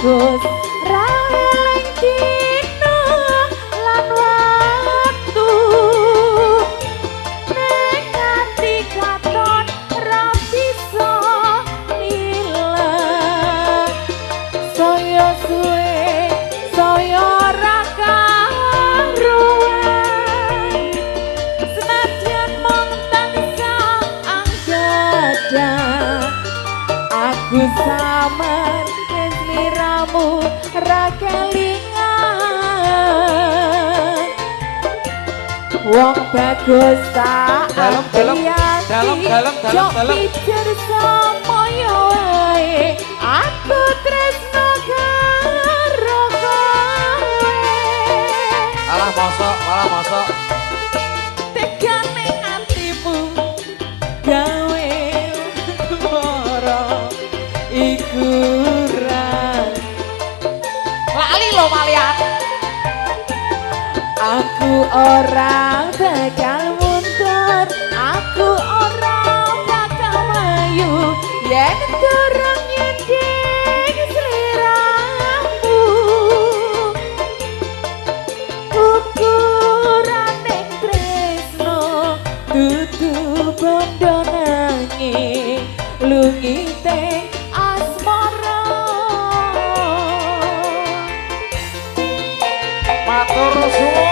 bagus raling dino lan waktu ning ati katon ra bisa ilang saya suwe saya ora karuan senadyan mung tansah anggada aku samar wis liramu ra kelingan wong bagus tak Dalam. pikir semoyo wae aku tresno karo kowe Malah mosok. tegane atimu gawe lara iku ra lali lo malian aku ora bakal mundur aku ora bakal mayu yen durung nyending sliramu ukurane tresno dudu bondo nanging lungite asmara Matur suwun.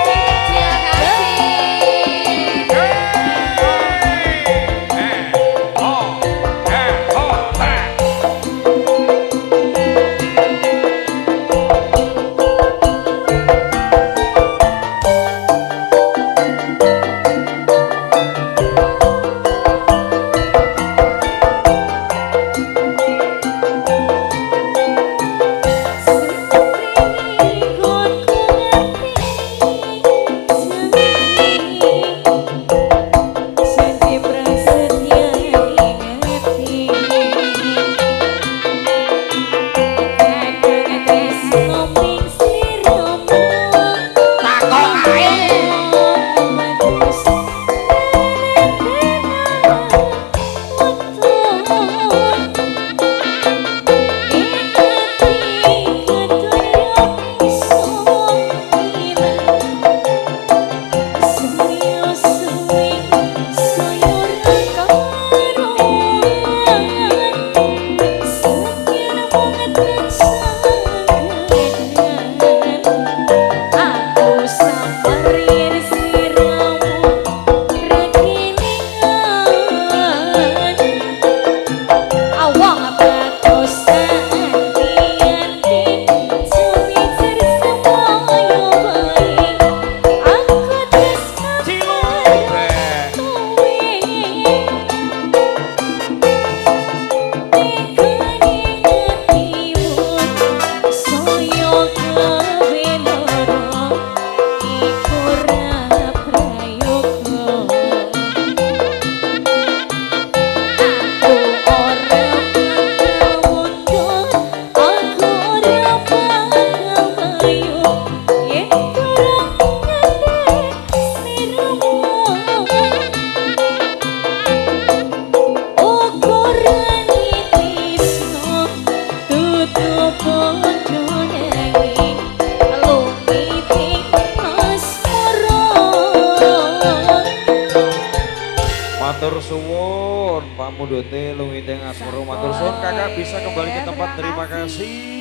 Matur suwun Pak Mundote Luwiting Asmoro. Matur suwun Kakak bisa kembali ke tempat. Terima kasih.